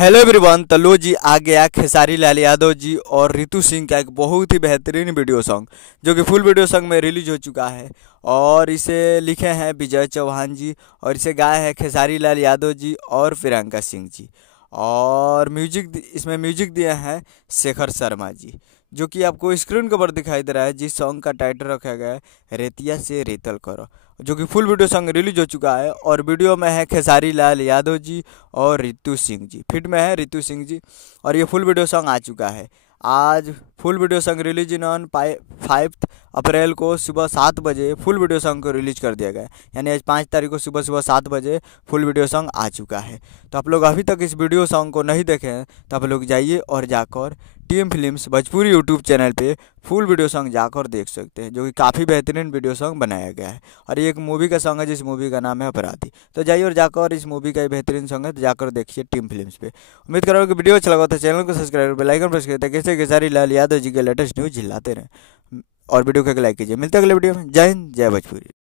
Hello everyone. तो लो जी आ गया खेसारी लाल यादव जी और रितु सिंह का एक बहुत ही बेहतरीन वीडियो सॉन्ग जो कि फुल वीडियो सॉन्ग में रिलीज हो चुका है। और इसे लिखे हैं विजय चौहान जी और इसे गाए हैं खेसारी लाल यादव जी और प्रियंका सिंह जी। और इसमें म्यूजिक दिए हैं शेखर शर्मा जी, जो कि आपको स्क्रीन के ऊपर दिखाई दे रहा है। जिस सॉन्ग का टाइटल रखा गया है रेतिया से रेतल करो, जो कि फुल वीडियो सॉन्ग रिलीज हो चुका है। और वीडियो में है खेसारी लाल यादव जी और रितु सिंह जी, फिट में है रितु सिंह जी। और ये फुल वीडियो सॉन्ग आ चुका है। आज full video song release in on 5 अप्रैल को सुबह 7 बजे फुल वीडियो सॉन्ग को रिलीज कर दिया गया है। यानी आज 5 तारीख को सुबह सुबह 7 बजे फुल वीडियो सॉन्ग आ चुका है। तो आप लोग अभी तक इस वीडियो सॉन्ग को नहीं देखे हैं तो आप लोग जाइए और जाकर TM films Bhojpuri YouTube channel पे फुल वीडियो सॉन्ग जाकर देख सकते हैं, जो कि काफ़ी बेहतरीन वीडियो सॉन्ग बनाया गया है। और ये एक मूवी का सॉन्ग है जिस मूवी का नाम है अपराधी। तो जाइए और जाकर इस मूवी का बेहतरीन सॉन्ग है तो जाकर देखिए टीम फिल्म्स पे। उम्मीद कर रहा हूँ कि वीडियो अच्छा लगा तो चैनल को सब्सक्राइब बेल आइकन प्रेस करते कैसे खेसारी लाल यादव जी के लेटेस्ट न्यूज झिलाते रहें। और वीडियो को लाइक कीजिए। मिलते हैं अगले वीडियो में। जय हिंद, जय भोजपुरी।